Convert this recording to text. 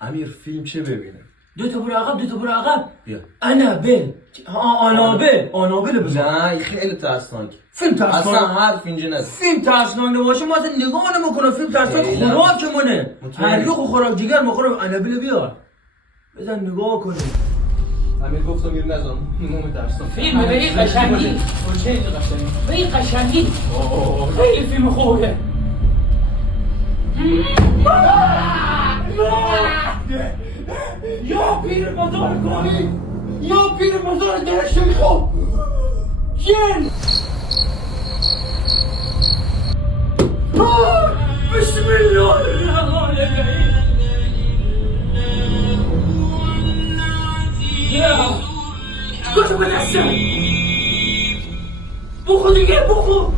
امیر فیلم چه ببینه؟ دو تا برو عقب بیا. انابل آنابل بزن. نه این خیلی ترسناک. فیلم اصلا ترسناک حرف اینجا نست. فیلم ترسناک باشه ما اصلا نگاه نمیکنه. فیلم ترسناک خیلی. خوراکمونه. مطمئن. هر یخ خوراک جگر میخوره. انابل بیار بزن نگاه کنه. امیر گفتم میرم نزن. میترسم. فیلم به این قشنگی به این قشنگی خیلی فیلم خوبه. یا پیر مزار کاری یا پیر مزار درشت میخواب جن. بسم الله الرحمن الرحیم. گوشو به دستم بخو دیگه بخو